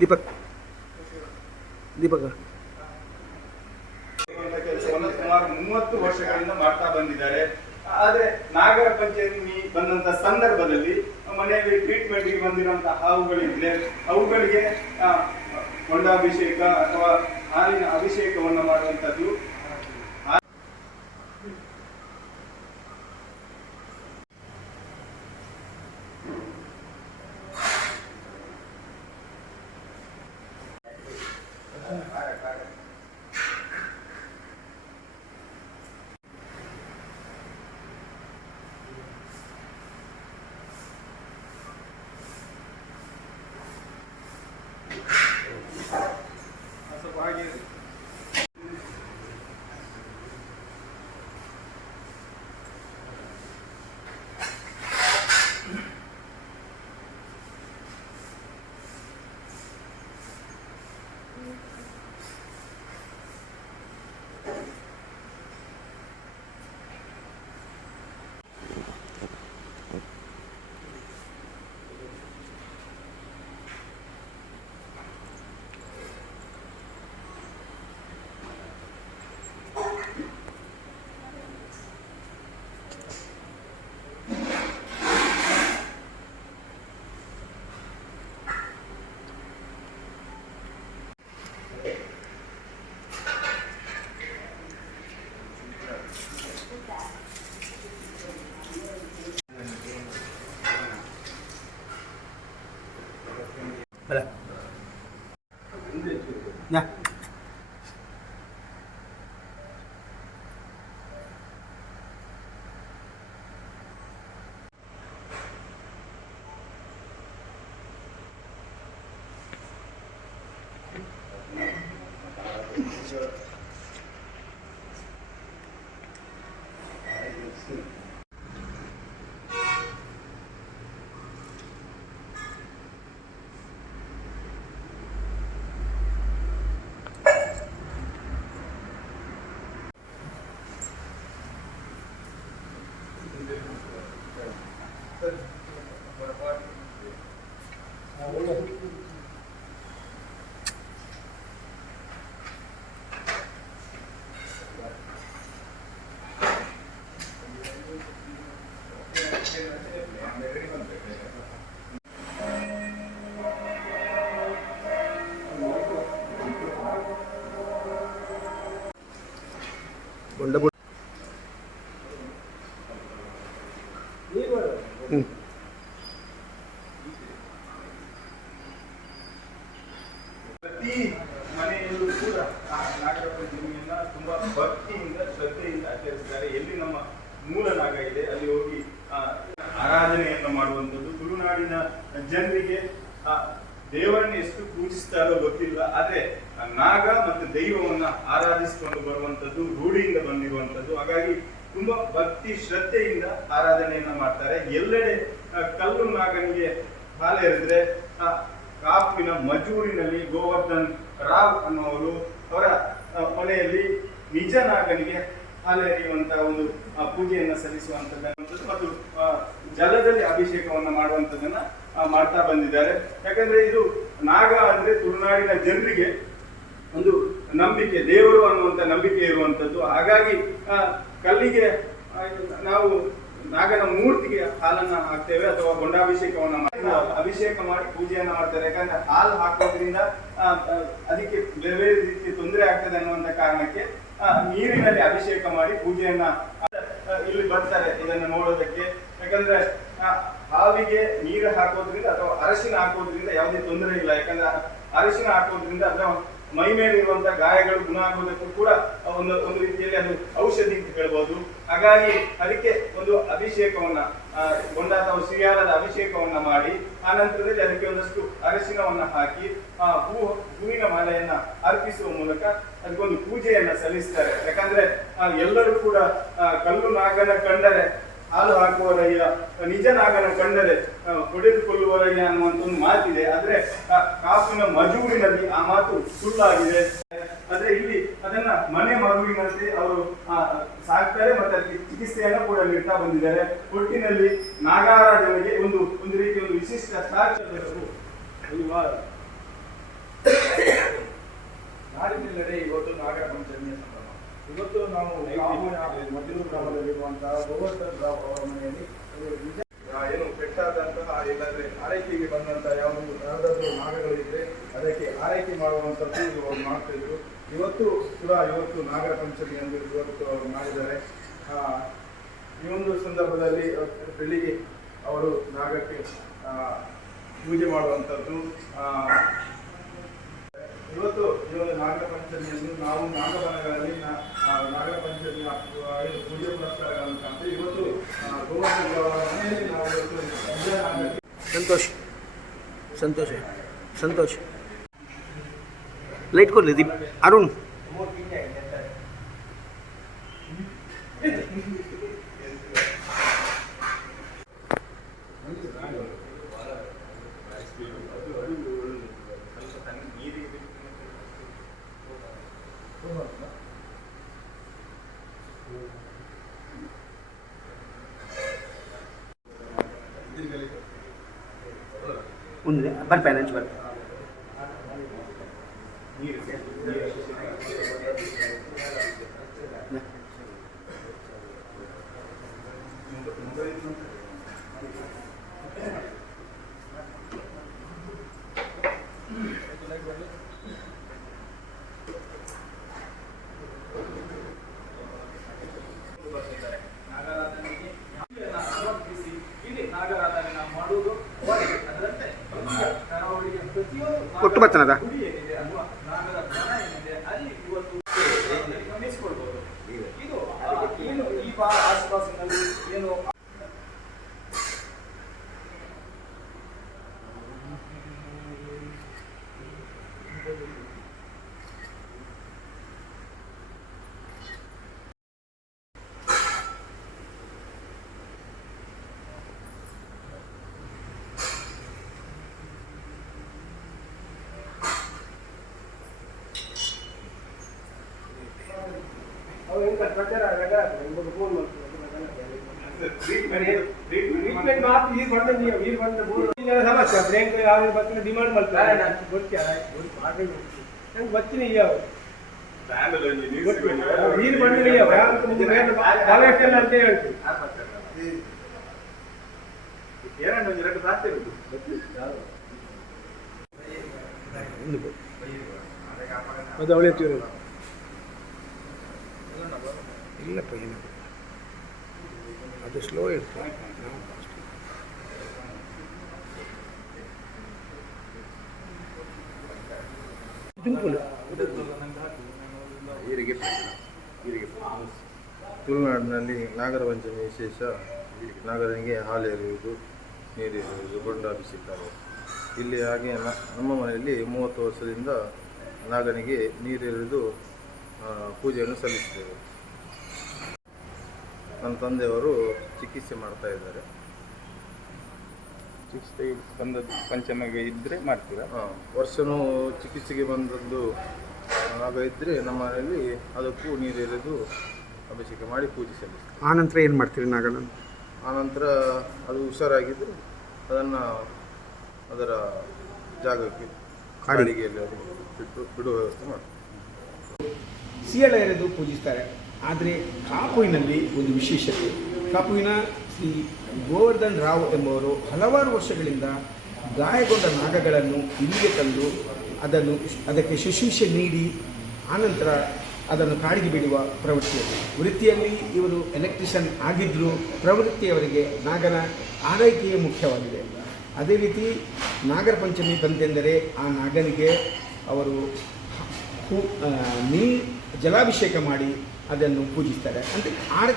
ದೀಪಕ್. ದೀಪಕ್. ಸುಮಾರು ಮೂವತ್ತು ವರ್ಷಗಳಿಂದ ಮಾಡ್ತಾ ಬಂದಿದ್ದಾರೆ. ಆದ್ರೆ ನಾಗರ ಪಂಚಮಿ ಬಂದಂತ ಸಂದರ್ಭದಲ್ಲಿ ಮನೆಯಲ್ಲಿ ಟ್ರೀಟ್ಮೆಂಟ್ಗೆ ಬಂದಿರುವಂತಹ ಹಾವುಗಳಿದ್ರೆ ಅವುಗಳಿಗೆ ಹೊಂಡಾಭಿಷೇಕ ಅಥವಾ ಹಾಲಿನ ಅಭಿಷೇಕವನ್ನು ಮಾಡುವಂತದ್ದು ಬೊಂಡ ಹ್ಞೂ ಪ್ರತಿ ಮನೆಯಲ್ಲೂ ಕೂಡ ಆ ನಾಗರ ಪಂಚಮಿಯನ್ನ ತುಂಬಾ ಭಕ್ತಿಯಿಂದ ಶ್ರದ್ಧೆಯಿಂದ ಆಚರಿಸಿದ್ದಾರೆ ಎಲ್ಲಿ ನಮ್ಮ ಮೂಲ ನಾಗ ಇದೆ ಅಲ್ಲಿ ಹೋಗಿ ಆ, ಆರಾಧನೆಯನ್ನು ಮಾಡುವಂಥದ್ದು ತುಳುನಾಡಿನ ಜನರಿಗೆ ಆ ದೇವರನ್ನ ಎಷ್ಟು ಪೂಜಿಸ್ತಾರೋ ಗೊತ್ತಿಲ್ಲ. ಆದ್ರೆ ನಾಗ ಮತ್ತು ದೈವವನ್ನ ಆರಾಧಿಸಿಕೊಂಡು ಬರುವಂತದ್ದು ರೂಢಿಯಿಂದ ಬಂದಿರುವಂತದ್ದು ಹಾಗಾಗಿ ತುಂಬಾ ಭಕ್ತಿ ಶ್ರದ್ಧೆಯಿಂದ ಆರಾಧನೆಯನ್ನ ಮಾಡ್ತಾರೆ. ಎಲ್ಲೆಡೆ ಕಲ್ಲು ನಾಗನಿಗೆ ಹಾಲೆರೆದ್ರೆ ಆ ಕಾಪುವಿನ ಮಜೂರಿನಲ್ಲಿ ಗೋವರ್ಧನ್ ರಾವ್ ಅನ್ನೋರು ಅವರ ಮನೆಯಲ್ಲಿ ನಿಜ ನಾಗನಿಗೆ ಹಾಲೆರೆಯುವಂತಹ ಒಂದು ಪೂಜೆಯನ್ನ ಸಲ್ಲಿಸುವಂತದ್ದು ಮತ್ತು ಜಲದಲ್ಲಿ ಅಭಿಷೇಕವನ್ನ ಮಾಡುವಂತದನ್ನ ಮಾಡ್ತಾ ಬಂದಿದ್ದಾರೆ. ಯಾಕಂದ್ರೆ ಇದು ನಾಗ ಅಂದ್ರೆ ತುಳುನಾಡಿನ ಜನರಿಗೆ ಒಂದು ನಂಬಿಕೆ, ದೇವರು ಅನ್ನುವಂತ ನಂಬಿಕೆ ಇರುವಂತದ್ದು. ಹಾಗಾಗಿ ಕಲ್ಲಿಗೆ ನಾವು ನಾಗನ ಮೂರ್ತಿಗೆ ಹಾಲನ್ನ ಹಾಕ್ತೇವೆ ಅಥವಾ ಗೊಂಡಾಭಿಷೇಕವನ್ನ ಅಭಿಷೇಕ ಮಾಡಿ ಪೂಜೆಯನ್ನ ಮಾಡ್ತಾರೆ ಯಾಕಂದ್ರೆ ಹಾಲು ಹಾಕೋದ್ರಿಂದ ಅದಕ್ಕೆ ಬೇರೆ ಬೇರೆ ರೀತಿ ತೊಂದರೆ ಆಗ್ತದೆ ಅನ್ನುವಂತ ಕಾರಣಕ್ಕೆ ನೀರಿನಲ್ಲಿ ಅಭಿಷೇಕ ಮಾಡಿ ಪೂಜೆಯನ್ನ ಇಲ್ಲಿ ಬರ್ತಾರೆ ಇದನ್ನ ನೋಡೋದಕ್ಕೆ. ಯಾಕಂದ್ರೆ ಹಾವಿಗೆ ನೀರು ಹಾಕೋದ್ರಿಂದ ಅಥವಾ ಅರಶಿನ ಹಾಕೋದ್ರಿಂದ ಯಾವುದೇ ತೊಂದರೆ ಇಲ್ಲ. ಯಾಕಂದ್ರೆ ಅರಶಿನ ಹಾಕೋದ್ರಿಂದ ಅಥವಾ ಮೈ ಮೇಲೆ ಇರುವಂತಹ ಗಾಯಗಳು ಗುಣ ಆಗೋದಕ್ಕೂ ಕೂಡ ಒಂದು ಒಂದು ರೀತಿಯಲ್ಲಿ ಅದು ಔಷಧಿ ಅಂತ ಹೇಳ್ಬೋದು. ಹಾಗಾಗಿ ಅದಕ್ಕೆ ಒಂದು ಅಭಿಷೇಕವನ್ನ ಗೊಂಡ ಅಥವಾ ಸಿರಿಯಾಲದ ಅಭಿಷೇಕವನ್ನ ಮಾಡಿ, ಆ ನಂತರದಲ್ಲಿ ಅದಕ್ಕೆ ಒಂದಷ್ಟು ಅರಶಿನವನ್ನ ಹಾಕಿ, ಆ, ಹೂ, ಹೂವಿನ ಮಾಲೆಯನ್ನ ಅರ್ಪಿಸುವ ಮೂಲಕ ಅದಕ್ಕೊಂದು ಪೂಜೆಯನ್ನ ಸಲ್ಲಿಸ್ತಾರೆ. ಯಾಕಂದ್ರೆ ಎಲ್ಲರೂ ಕೂಡ ಕಲ್ಲು ನಾಗನ ಕಂಡರೆ ಹಾಲು ಹಾಕುವರಯ್ಯ ನಿಜ ನಾಗನ ಕಂಡರೆ ಹೊಡೆದುಕೊಳ್ಳುವರಯ್ಯ ಅನ್ನುವಂತ ಒಂದು ಮಾತಿದೆ. ಆದ್ರೆ ಕಾಪಿನ ಮಜೂರಿನಲ್ಲಿ ಆ ಮಾತು ಸುಳ್ಳಾಗಿದೆ. ಆದ್ರೆ ಇಲ್ಲಿ ಅದನ್ನ ಮನೆ ಮಗುವಿನಂತೆ ಅವರು ಸಾಕ್ತಾರೆ ಮತ್ತೆ ಅದಕ್ಕೆ ಚಿಕಿತ್ಸೆಯನ್ನು ಕೂಡ ನೀಡ್ತಾ ಬಂದಿದ್ದಾರೆ. ಒಟ್ಟಿನಲ್ಲಿ ನಾಗಾರಾಧನೆಗೆ ಒಂದು ಒಂದು ರೀತಿಯ ಒಂದು ವಿಶಿಷ್ಟ ನಾಡಿನೆಲ್ಲೆಡೆ ಇವತ್ತು ಪಂಚಮಿಯ ಸಂಭ್ರಮ ಇವತ್ತು ನಾವು ಮದ್ದೂರು ಗ್ರಾಮದಲ್ಲಿರುವಂತಹ ಗೋವರ್ಧನ್ ರಾವ್ ಅವರ ಮನೆಯಲ್ಲಿ ಏನು ಪೆಟ್ಟಾದಂತಹ ಇಲ್ಲದ್ರೆ ಆರೈಕೆಗೆ ಬಂದಂತಹ ಯಾವುದೋ ಯಾವ್ದಾದ್ರು ನಾಗಗಳಿದ್ರೆ ಅದಕ್ಕೆ ಆರೈಕೆ ಮಾಡುವಂತದ್ದು ಅವರು ಮಾಡ್ತಿದ್ರು. ಇವತ್ತು ಕೂಡ ಇವತ್ತು ನಾಗರ ಪಂಚಮಿ ಎಂದು ಇವತ್ತು ಅವರು ಮಾಡಿದ್ದಾರೆ. ಈ ಒಂದು ಸಂದರ್ಭದಲ್ಲಿ ಬೆಳಿಗ್ಗೆ ಅವರು ನಾಗಕ್ಕೆ ಪೂಜೆ ಮಾಡುವಂಥದ್ದು ಇವತ್ತು ಇವಾಗ ನಾಗರ ಪಂಚಮಿಯನ್ನು ನಾವು ನಾಗಬನಗಳಲ್ಲಿ ನಾಗರ ಏನು ಪೂಜೆ ಪುರಸ್ಕಾರಗಳನ್ನು ಕಾಣ್ತೀವಿ ಇವತ್ತು ಮನೆಯಲ್ಲಿ ನಾವು ಸಂತೋಷ್. ಸಂತೋಷ್. ಸಂತೋಷ್. ಲೈಟ್ ಕೊಡ್ಲಿ ದೀಪ್. ಅರುಣ್. ಬರ್ಪೆ ನಂಚು ಬರ್ಪೆ ನಾಗರಾಧನೆಗೆ ಇಲ್ಲಿ ನಾಗರಾಧನೆ ಮಾಡುವುದು. ಅದರಂತೆ ಕರಾವಳಿಯ ಪ್ರತಿಯೊಂದು? ಗುಡಿ ಏನಿದೆ ಅಲ್ವಾ ಡಿಮಾಂಡ್ ಮಾಡ್ತಾರೆ ಗೊತ್ತಿಲ್ಲ ನಂಗೆ ಬರ್ತೀನಿ ಈಗ ನೀರು ಬಂದಿಲ್ಲ ಈಗ ಯಾವತ್ತು ಮುಂದೆ ರೇಟ್ ಭಾಳ ಎಷ್ಟೆಲ್ಲ ಅಂತ ಹೇಳ್ತೀವಿ ಎರಡು ಎರಡು ರಾತ್ರಿ ಇರುದು ಅದು ಅವಳೆ ಇಲ್ಲಪ್ಪ ಪೈನ್ ಅದು ಸ್ಲೋ ಇರ್ತದೆ ನಾವು ಫಾಸ್ಟ್ ಸಿಂಪಲ್ ತುಳುನಾಡಿನಲ್ಲಿ ನಾಗರ ಪಂಚಮಿ ವಿಶೇಷ. ನಾಗರನಿಗೆ ಹಾಲೆರೆಯುವುದು ನೀರೆರೆಯುವುದು ಗೊಂಡಾಭಿಷೇಕ ಇಲ್ಲಿ ಹಾಗೆ ನಮ್ಮ ಮನೆಯಲ್ಲಿ ಮೂವತ್ತು ವರ್ಷದಿಂದ ನಾಗನಿಗೆ ನೀರೆರೆದು ಪೂಜೆಯನ್ನು ಸಲ್ಲಿಸ್ತೇವೆ ನನ್ನ ತಂದೆಯವರು ಚಿಕಿತ್ಸೆ ಮಾಡ್ತಾ ಇದ್ದಾರೆ. ಚಿಕಿತ್ಸೆ ಬಂದದ್ದು ಪಂಚಮಿಗೆ ಇದ್ರೆ ಮಾಡ್ತೀರಾ? ಹಾಂ ವರ್ಷನೂ ಚಿಕಿತ್ಸೆಗೆ ಬಂದದ್ದು ಆಗ ಇದ್ದರೆ ನಮ್ಮ ಮನೆಯಲ್ಲಿ ಅದಕ್ಕೂ ನೀರೆರೆದು ಅಭಿಷೇಕ ಮಾಡಿ ಪೂಜೆ ಸಲ್ಲಿಸ್ತೀವಿ ಆನಂತರ ನಂತರ ಏನು ಮಾಡ್ತೀರಿ ನಾಗಣ್ಣ ಆನಂತರ ಅದು ಹುಷಾರಾಗಿದ್ದರೆ ಅದನ್ನು ಅದರ ಜಾಗಕ್ಕೆ ಕಾಡಿಗೆಯಲ್ಲಿ ಅದು ಬಿಟ್ಟು ಬಿಡುವ ವ್ಯವಸ್ಥೆ ಮಾಡ್ತೀವಿ. ಸಿಎಳ ಎರೆದು ಪೂಜಿಸ್ತಾರೆ. ಆದರೆ ಕಾಪುವಿನಲ್ಲಿ ಒಂದು ವಿಶೇಷತೆ. ಕಾಪುವಿನ ಶ್ರೀ ಗೋವರ್ಧನ್ ರಾವ್ ಎಂಬವರು ಹಲವಾರು ವರ್ಷಗಳಿಂದ ಗಾಯಗೊಂಡ ನಾಗಗಳನ್ನು ಇಲ್ಲಿಗೆ ತಂದು ಅದನ್ನು ಅದಕ್ಕೆ ಶುಶ್ರೂಷೆ ನೀಡಿ ಆನಂತರ ಅದನ್ನು ಕಾಡಿಗೆ ಬಿಡುವ ಪ್ರವೃತ್ತಿಯಲ್ಲಿ. ವೃತ್ತಿಯಲ್ಲಿ ಇವರು ಎಲೆಕ್ಟ್ರಿಷಿಯನ್ ಆಗಿದ್ದರೂ ಪ್ರವೃತ್ತಿಯವರಿಗೆ ನಾಗನ ಆರೈಕೆಯೇ ಮುಖ್ಯವಾಗಿದೆ. ಅದೇ ರೀತಿ ನಾಗರ ಪಂಚಮಿ ಬಂತೆಂದರೆ ಆ ನಾಗನಿಗೆ ಅವರು ಹೂ ನೀ, ಜಲಾಭಿಷೇಕ ಮಾಡಿ ಅದನ್ನು ಪೂಜಿಸ್ತಾರೆ. ಅಂದರೆ ಆರತಿ